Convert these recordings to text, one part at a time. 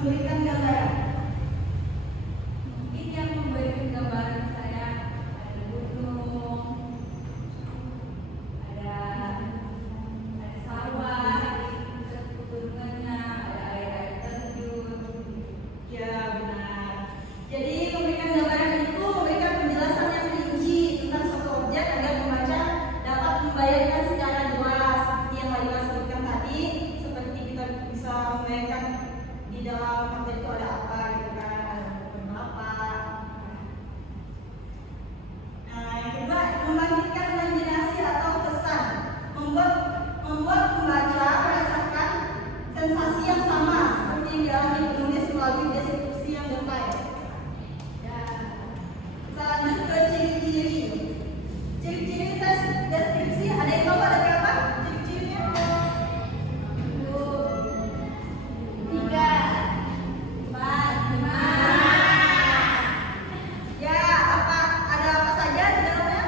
memberikan gambaran. Mungkin yang memberikan gambaran saya ada gunung, ada sawah, di pegunungannya, ada air terjun. Ya, benar. Jadi memberikan gambaran itu memberikan penjelasan yang rinci tentang suatu objek agar pembaca dapat membayangkan secara jelas seperti yang Laila sebutkan tadi, seperti kita bisa membayangkan di dalam objek itu ada apa gitu kan, ada pohon apa. Nah, yang kedua, membangkitkan imajinasi atau kesan, membuat pembaca merasakan sensasi yang sama seperti yang dialami penulis melalui deskripsi yang detail. Kita lanjut ke ciri-ciri. Ciri-ciri tes deskripsi, ada yang tahu ada berapa ciri-cirinya? 3, 4, 5. Ya, ada apa saja di dalamnya?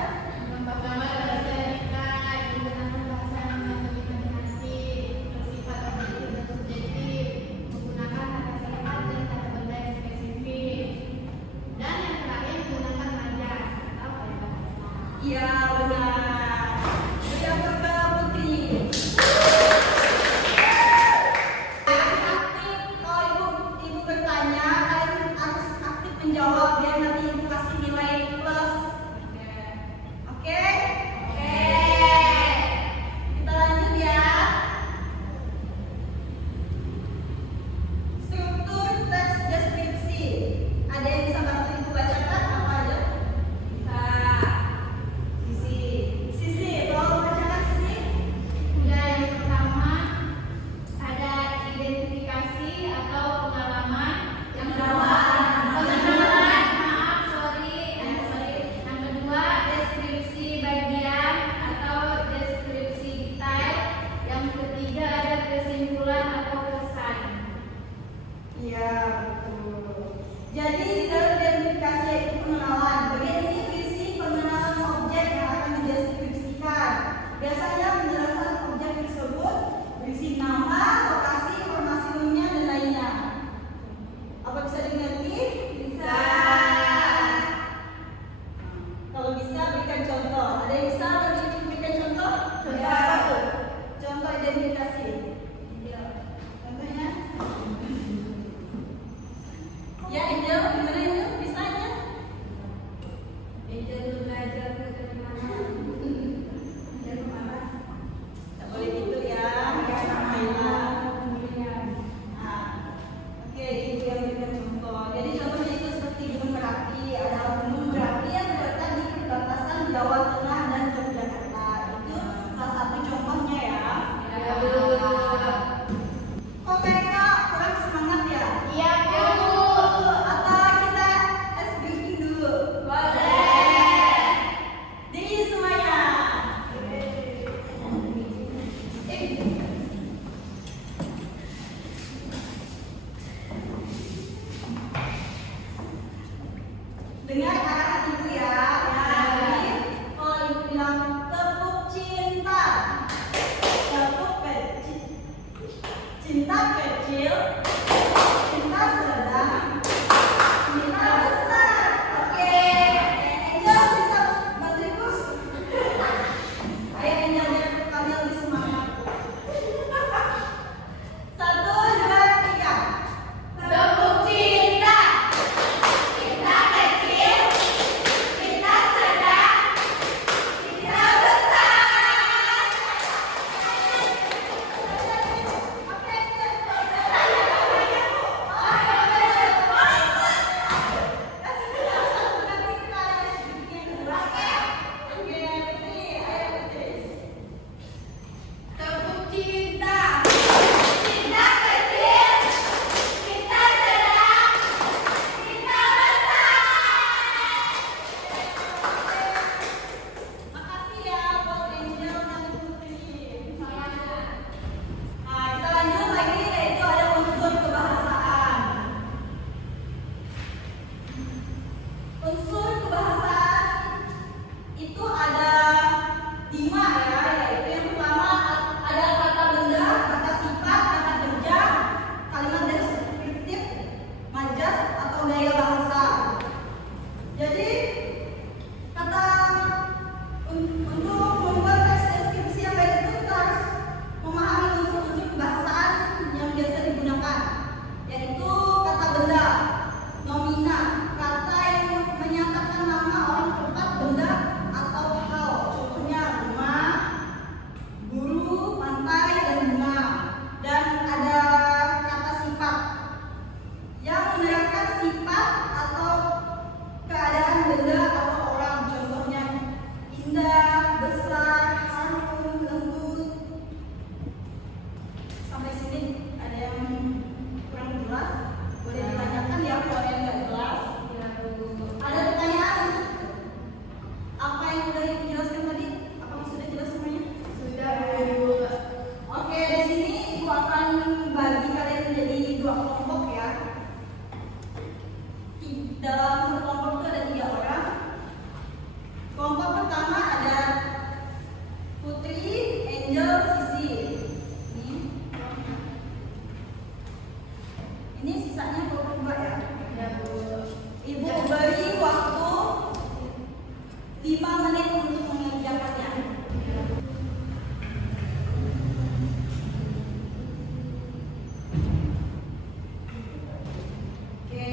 Yang pertama adalah cerita, menggunakan bahasa yang mendominasi, bersifat objektif dan subjektif, menggunakan kata sifat dan kata benda yang spesifik, dan yang terakhir menggunakan majas atau gaya bahasa. Iya, benar. Yang ke Putri. Aktif, kalau ibu bertanya, kalian harus aktif menjawab biar nanti ibu kasih nilai plus. Oke? Kita lanjut ya. Struktur teks deskripsi. Ada yang bisa bantu ibu bacakan apa aja? Sisi, tolong bacakan Sisi. Udah, yang pertama ada identifikasi atau pengalaman. Yang kedua pengenalan, yang kedua deskripsi bagian atau deskripsi detail. Yang ketiga ada kesimpulan atau kesan. Iya, betul. Jadi dalam identifikasi yaitu pengenalan. Bagian ini berisi pengenalan objek yang akan dideskripsikan. Biasanya penjelasan objek tersebut berisi nama, lokasi, informasi umumnya, dan lainnya. Apa bisa dimengerti? Bisa. Kalau bisa berikan contoh. Ada yang bisa berikan contoh? Contoh apa tuh? Contoh identifikasi. Contohnya? Ya, Angel, gimana Angel? Bisanya? Angel belajar dari mana? Dari mana? Tak boleh gitu ya, karena mainan. Nah, oke, itu yang berikan contoh. Jadi contohnya itu seperti gunung Merapi. Ada gunung Merapi yang terletak di perbatasan Jawa Tengah dan Yogyakarta. Itu salah satu contohnya ya. Ya, Kok kayaknya kurang semangat ya? iya, Bu. Atau kita ice breaking dulu? Boleh. Jadi semuanya. Dengar arahan ibu ya. Jadi kalau ibu bilang tepuk cinta, tepuk kecil, cinta kecil, cinta sedang, cinta besar. Oke, Angel bisa bantu ibu? Ayo Angel, biar kami lebih semangat. 1, 2, 3. Tepuk cinta. Cinta kecil. Mbak ya. Ya Bu. Ibu beri waktu 5 menit untuk mengerjakannya. Oke.